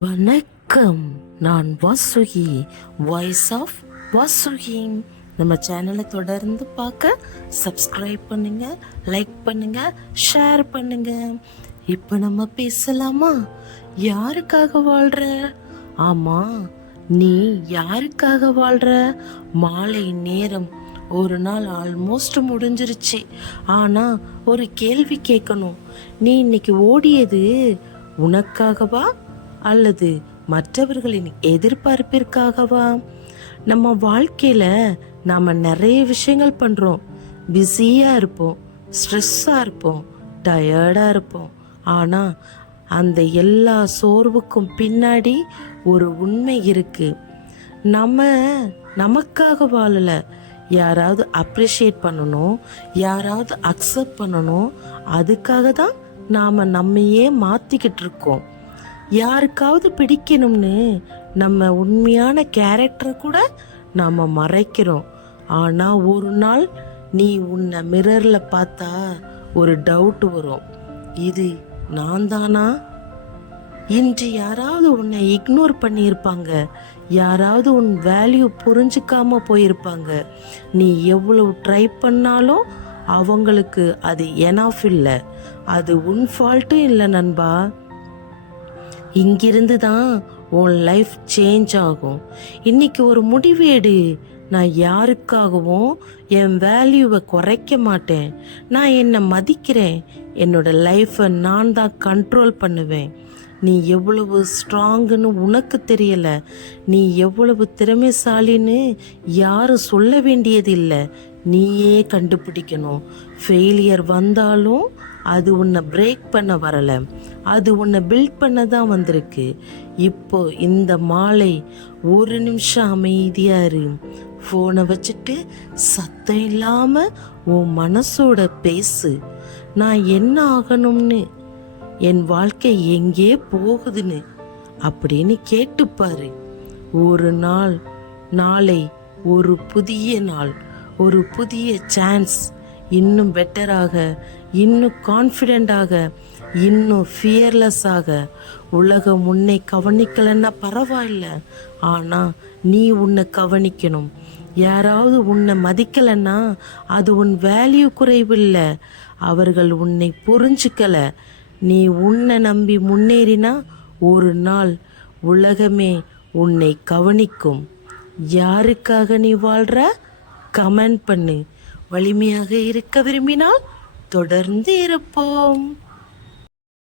வணக்கம். நான் Vasuki, voice of Vasuki. நம்ம சேனலை தொடர்ந்து பார்க்க சப்ஸ்கிரைப் பண்ணுங்க, லைக் பண்ணுங்க, ஷேர் பண்ணுங்க. இப்போ நம்ம பேசலாமா? யாருக்காக வாழ்ற? ஆமா, நீ யாருக்காக வாழ்ற? மாலை நேரம், ஒரு நாள் ஆல்மோஸ்ட் முடிஞ்சிருச்சு. ஆனா ஒரு கேள்வி கேட்கணும். நீ இன்னைக்கு ஓடியது உனக்காகவா அல்லது மற்றவர்களின் எதிர்பார்ப்பிற்காகவா? நம்ம வாழ்க்கையில நாம நிறைய விஷயங்கள் பண்றோம். பிஸியா இருப்போம், ஸ்ட்ரெஸ்ஸா இருப்போம், டயர்டா இருப்போம். ஆனா அந்த எல்லா சோர்வுக்கும் பின்னாடி ஒரு உண்மை இருக்கு. நம்ம நமக்காக வாழல. யாராவது அப்ரிஷியேட் பண்ணணும், யாராவது அக்செப்ட் பண்ணணும், அதுக்காக தான் நாம நம்மையே மாத்திக்கிட்டு இருக்கோம். யாருக்காவது பிடிக்கணும்னு நம்ம உண்மையான கேரக்டரை கூட நாம் மறைக்கிறோம். ஆனால் ஒரு நாள் நீ உன்னை மிரரில் பார்த்தா ஒரு டவுட் வரும், இது நான் தானா? இன்று யாராவது உன்னை இக்னோர் பண்ணியிருப்பாங்க, யாராவது உன் வேல்யூ புரிஞ்சிக்காம போயிருப்பாங்க. நீ எவ்வளவு ட்ரை பண்ணாலும் அவங்களுக்கு அது எனாஃப் இல்லை. அது உன் ஃபால்ட்டும் இல்லை நண்பா. இங்கிருந்து தான் உன் லைஃப் சேஞ்ச் ஆகும். இன்னைக்கு ஒரு முடிவு எடு. நான் யாருக்காகவும் என் வேல்யூவை குறைக்க மாட்டேன். நான் என்னை மதிக்கிறேன். என்னோட லைஃப்பை நான் தான் கண்ட்ரோல் பண்ணுவேன். நீ எவ்வளவு ஸ்ட்ராங்குன்னு உனக்கு தெரியலை. நீ எவ்வளவு திறமைசாலின்னு யாரும் சொல்ல வேண்டியதில்லை, நீயே கண்டுபிடிக்கணும். ஃபெயிலியர் வந்தாலும் அது உன்னை பிரேக் பண்ண வரலை, அது உன்னை பில்ட் பண்ண தான் வந்திருக்கு. இப்போ இந்த மாலை ஒரு நிமிஷம் அமைதியா இரு. ஃபோனை வச்சுட்டு சத்தம் இல்லாமல் உன் மனசோட பேசு. நான் என்ன ஆகணும்னு, என் வாழ்க்கை எங்கே போகுதுன்னு அப்படின்னு கேட்டுப்பாரு. ஒரு நாளை ஒரு புதிய நாள், ஒரு புதிய சான்ஸ். இன்னும் பெட்டராக, இன்னும் கான்ஃபிடென்ட்டாக, இன்னும் ஃபியர்லெஸ்ஸாக. உலகம் உன்னை கவனிக்கலைன்னா பரவாயில்ல, ஆனால் நீ உன்னை கவனிக்கணும். யாராவது உன்னை மதிக்கலைன்னா அது உன் வேல்யூ குறைவில்லை, அவர்கள் உன்னை புரிஞ்சுக்கல. நீ உன்னை நம்பி முன்னேறினா ஒரு நாள் உலகமே உன்னை கவனிக்கும். யாருக்காக நீ வாழ்ற? கமெண்ட் பண்ணு. வலிமையாக இருக்க விரும்பினால் தொடர்ந்து இருப்போம்.